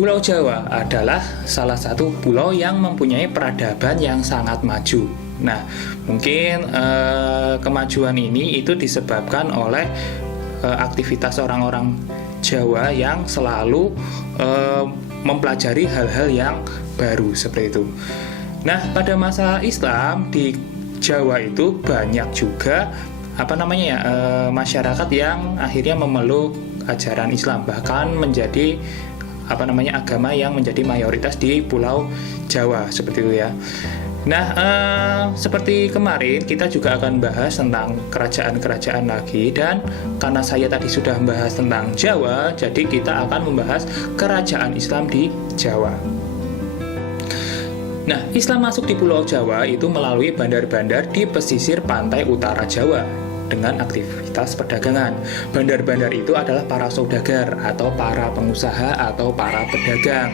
Pulau Jawa adalah salah satu pulau yang mempunyai peradaban yang sangat maju. Nah, mungkin kemajuan ini itu disebabkan oleh aktivitas orang-orang Jawa yang selalu mempelajari hal-hal yang baru seperti itu. Nah, pada masa Islam di Jawa itu banyak juga masyarakat yang akhirnya memeluk ajaran Islam, bahkan menjadi agama yang menjadi mayoritas di Pulau Jawa seperti itu ya. Nah, seperti kemarin kita juga akan bahas tentang kerajaan-kerajaan lagi, dan karena saya tadi sudah membahas tentang Jawa, jadi kita akan membahas kerajaan Islam di Jawa. Nah, Islam masuk di Pulau Jawa itu melalui bandar-bandar di pesisir pantai utara Jawa dengan aktivitas perdagangan. Bandar-bandar itu adalah para saudagar atau para pengusaha atau para pedagang.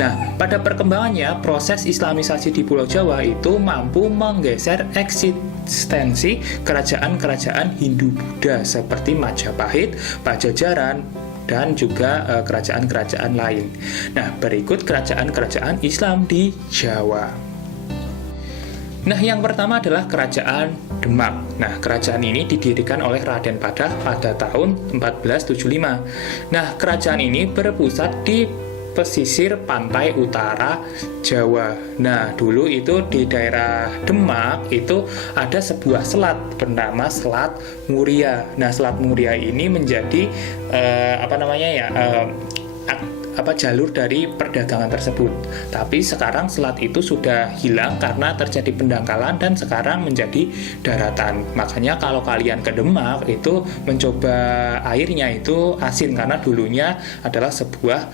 Nah, pada perkembangannya, proses Islamisasi di Pulau Jawa itu mampu menggeser eksistensi kerajaan-kerajaan Hindu-Buddha seperti Majapahit, Pajajaran, dan juga kerajaan-kerajaan lain. Nah, berikut kerajaan-kerajaan Islam di Jawa. Nah, yang pertama adalah Kerajaan Demak. Nah, kerajaan ini didirikan oleh Raden Padah pada tahun 1475. Nah, kerajaan ini berpusat di pesisir pantai utara Jawa. Nah, dulu itu di daerah Demak itu ada sebuah selat bernama Selat Muria. Nah, Selat Muria ini menjadi jalur dari perdagangan tersebut. Tapi sekarang selat itu sudah hilang karena terjadi pendangkalan dan sekarang menjadi daratan. Makanya kalau kalian ke Demak itu mencoba airnya itu asin karena dulunya adalah sebuah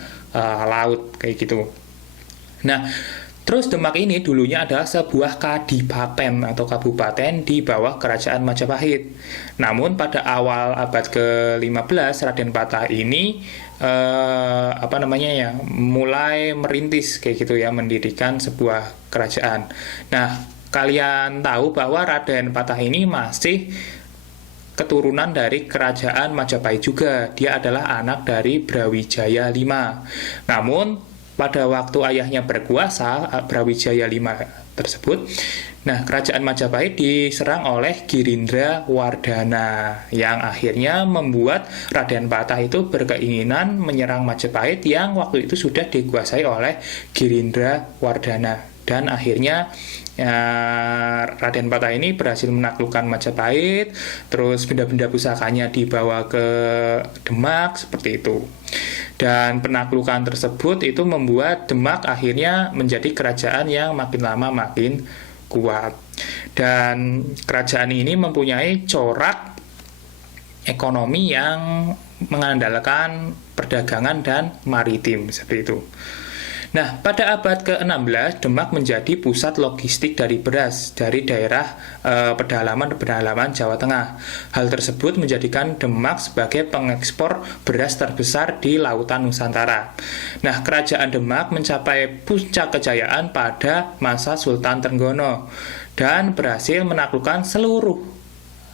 laut kayak gitu. Nah, terus Demak ini dulunya adalah sebuah kadipaten atau kabupaten di bawah kerajaan Majapahit. Namun pada awal abad ke-15 Raden Patah ini mulai merintis kayak gitu ya, mendirikan sebuah kerajaan. Nah, kalian tahu bahwa Raden Patah ini masih keturunan dari kerajaan Majapahit juga. Dia adalah anak dari Brawijaya V. Namun pada waktu ayahnya berkuasa, Brawijaya V tersebut, nah, kerajaan Majapahit diserang oleh Girindra Wardana yang akhirnya membuat Raden Patah itu berkeinginan menyerang Majapahit yang waktu itu sudah dikuasai oleh Girindra Wardana. Dan akhirnya Raden Patah ini berhasil menaklukkan Majapahit, terus benda-benda pusakanya dibawa ke Demak seperti itu. Dan penaklukan tersebut itu membuat Demak akhirnya menjadi kerajaan yang makin lama makin kuat. Dan kerajaan ini mempunyai corak ekonomi yang mengandalkan perdagangan dan maritim seperti itu. Nah, pada abad ke-16, Demak menjadi pusat logistik dari beras dari daerah pedalaman Jawa Tengah. Hal tersebut menjadikan Demak sebagai pengekspor beras terbesar di lautan Nusantara. Nah, kerajaan Demak mencapai puncak kejayaan pada masa Sultan Trenggono dan berhasil menaklukkan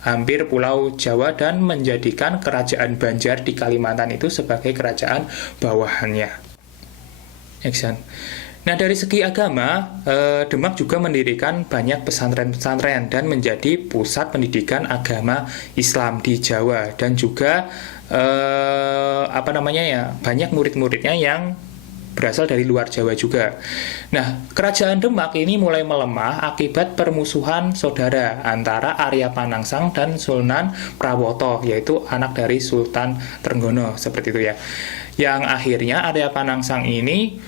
hampir pulau Jawa dan menjadikan kerajaan Banjar di Kalimantan itu sebagai kerajaan bawahannya. Nah, dari segi agama, Demak juga mendirikan banyak pesantren-pesantren dan menjadi pusat pendidikan agama Islam di Jawa, dan juga banyak murid-muridnya yang berasal dari luar Jawa juga. Nah, kerajaan Demak ini mulai melemah akibat permusuhan saudara antara Arya Panangsang dan Sunan Prawoto, yaitu anak dari Sultan Trenggono seperti itu ya. Yang akhirnya Arya Panangsang ini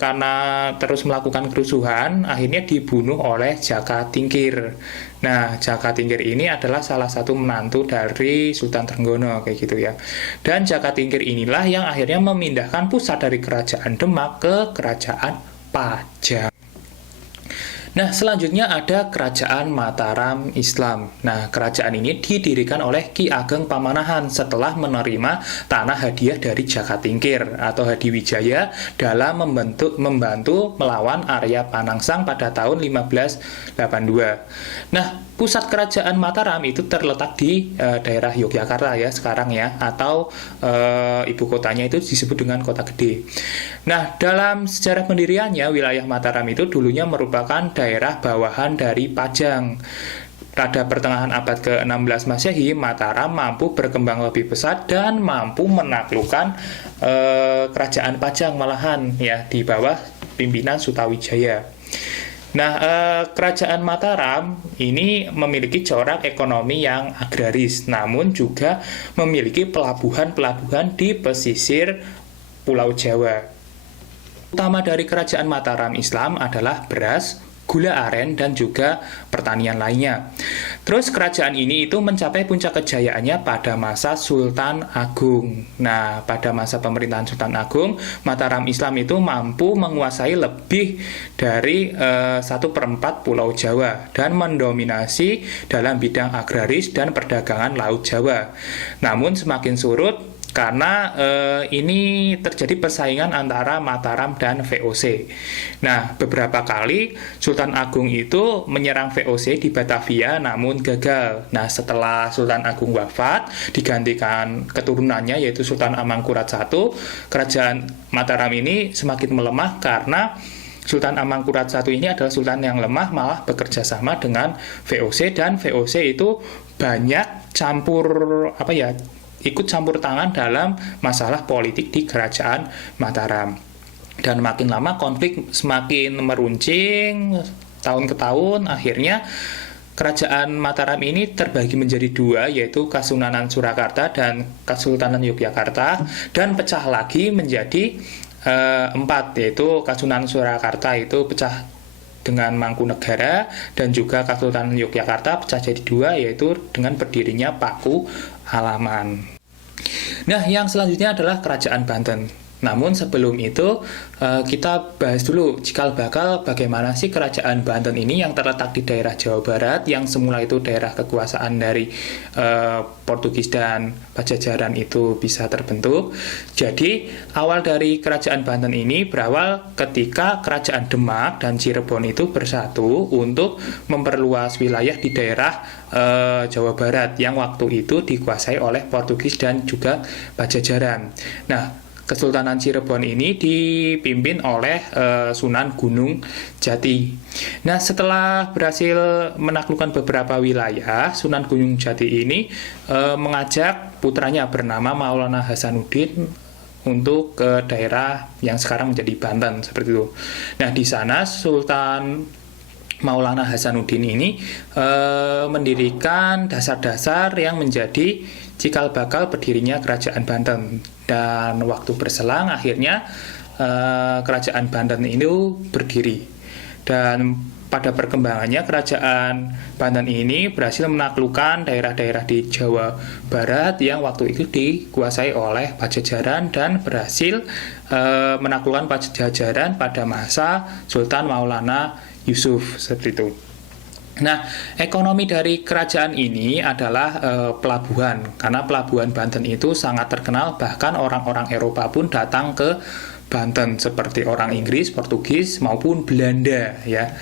karena terus melakukan kerusuhan, akhirnya dibunuh oleh Jaka Tingkir. Nah, Jaka Tingkir ini adalah salah satu menantu dari Sultan Trenggono kayak gitu ya. Dan Jaka Tingkir inilah yang akhirnya memindahkan pusat dari kerajaan Demak ke kerajaan Pajang. Nah, selanjutnya ada Kerajaan Mataram Islam. Nah, kerajaan ini didirikan oleh Ki Ageng Pamanahan setelah menerima tanah hadiah dari Jakatingkir atau Hadiwijaya dalam membantu melawan Arya Panangsang pada tahun 1582. Nah, pusat kerajaan Mataram itu terletak di daerah Yogyakarta ya sekarang ya, atau ibu kotanya itu disebut dengan Kota Gede. Nah, dalam sejarah pendiriannya wilayah Mataram itu dulunya merupakan daerah bawahan dari Pajang. Pada pertengahan abad ke-16 Masehi, Mataram mampu berkembang lebih pesat dan mampu menaklukkan kerajaan Pajang malahan ya di bawah pimpinan Sutawijaya. Nah, kerajaan Mataram ini memiliki corak ekonomi yang agraris, namun juga memiliki pelabuhan-pelabuhan di pesisir Pulau Jawa. Utama dari kerajaan Mataram Islam adalah beras, gula aren, dan juga pertanian lainnya. Terus kerajaan ini itu mencapai puncak kejayaannya pada masa Sultan Agung. Nah, pada masa pemerintahan Sultan Agung, Mataram Islam itu mampu menguasai lebih dari 1/4 Pulau Jawa dan mendominasi dalam bidang agraris dan perdagangan Laut Jawa. Namun semakin surut karena ini terjadi persaingan antara Mataram dan VOC. Nah, beberapa kali Sultan Agung itu menyerang VOC di Batavia namun gagal. Nah, setelah Sultan Agung wafat, digantikan keturunannya yaitu Sultan Amangkurat I, kerajaan Mataram ini semakin melemah karena Sultan Amangkurat I ini adalah sultan yang lemah, malah bekerja sama dengan VOC, dan VOC itu banyak ikut campur tangan dalam masalah politik di kerajaan Mataram. Dan makin lama konflik semakin meruncing tahun ke tahun. Akhirnya kerajaan Mataram ini terbagi menjadi dua, yaitu Kasunanan Surakarta dan Kesultanan Yogyakarta, dan pecah lagi menjadi 4, yaitu Kasunanan Surakarta itu pecah dengan Mangkunegara, dan juga Kesultanan Yogyakarta pecah jadi 2, yaitu dengan berdirinya Paku Alaman. Nah, yang selanjutnya adalah Kerajaan Banten. Namun sebelum itu kita bahas dulu cikal bakal bagaimana sih Kerajaan Banten ini yang terletak di daerah Jawa Barat, yang semula itu daerah kekuasaan dari Portugis dan Pajajaran itu bisa terbentuk. Jadi awal dari Kerajaan Banten ini berawal ketika Kerajaan Demak dan Cirebon itu bersatu untuk memperluas wilayah di daerah Jawa Barat yang waktu itu dikuasai oleh Portugis dan juga Pajajaran. Nah, Kesultanan Cirebon ini dipimpin oleh Sunan Gunung Jati. Nah, setelah berhasil menaklukkan beberapa wilayah, Sunan Gunung Jati ini mengajak putranya bernama Maulana Hasanuddin untuk ke daerah yang sekarang menjadi Banten, seperti itu. Nah, di sana Sultan Maulana Hasanuddin ini mendirikan dasar-dasar yang menjadi cikal bakal berdirinya Kerajaan Banten. Dan waktu berselang akhirnya Kerajaan Banten ini berdiri. Dan pada perkembangannya Kerajaan Banten ini berhasil menaklukkan daerah-daerah di Jawa Barat yang waktu itu dikuasai oleh Pajajaran, dan berhasil menaklukkan Pajajaran pada masa Sultan Maulana Yusuf, seperti itu. Nah, ekonomi dari kerajaan ini adalah pelabuhan, karena pelabuhan Banten itu sangat terkenal, bahkan orang-orang Eropa pun datang ke Banten, seperti orang Inggris, Portugis, maupun Belanda ya.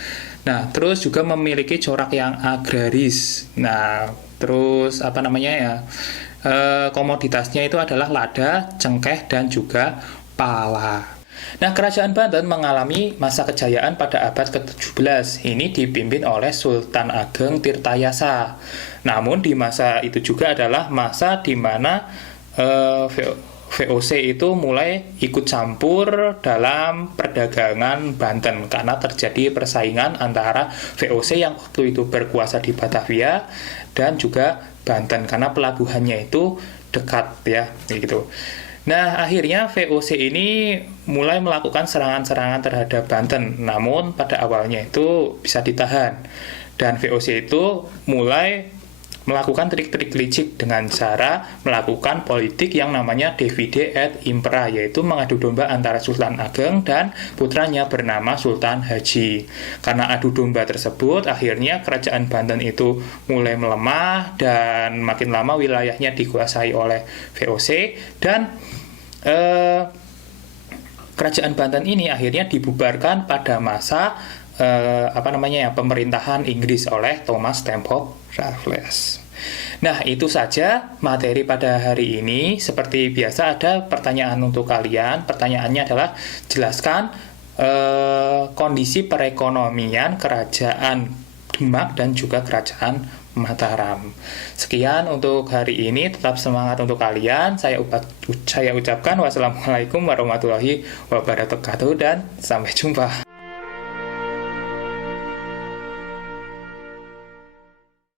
Nah, terus juga memiliki corak yang agraris. Nah, terus komoditasnya itu adalah lada, cengkeh, dan juga pala. Nah, Kerajaan Banten mengalami masa kejayaan pada abad ke-17. Ini dipimpin oleh Sultan Ageng Tirtayasa. Namun di masa itu juga adalah masa di mana VOC itu mulai ikut campur dalam perdagangan Banten, karena terjadi persaingan antara VOC yang waktu itu berkuasa di Batavia dan juga Banten, karena pelabuhannya itu dekat ya, gitu. Nah, akhirnya VOC ini mulai melakukan serangan-serangan terhadap Banten, namun pada awalnya itu bisa ditahan. Dan VOC itu mulai melakukan trik-trik licik dengan cara melakukan politik yang namanya divide et impera, yaitu mengadu domba antara Sultan Ageng dan putranya bernama Sultan Haji. Karena adu domba tersebut, akhirnya kerajaan Banten itu mulai melemah dan makin lama wilayahnya dikuasai oleh VOC, dan kerajaan Banten ini akhirnya dibubarkan pada masa pemerintahan Inggris oleh Thomas Stamford Raffles. Nah, itu saja materi pada hari ini. Seperti biasa ada pertanyaan untuk kalian. Pertanyaannya adalah jelaskan kondisi perekonomian kerajaan Demak dan juga kerajaan Mataram. Sekian untuk hari ini. Tetap semangat untuk kalian. Saya ucapkan wassalamualaikum warahmatullahi wabarakatuh dan sampai jumpa.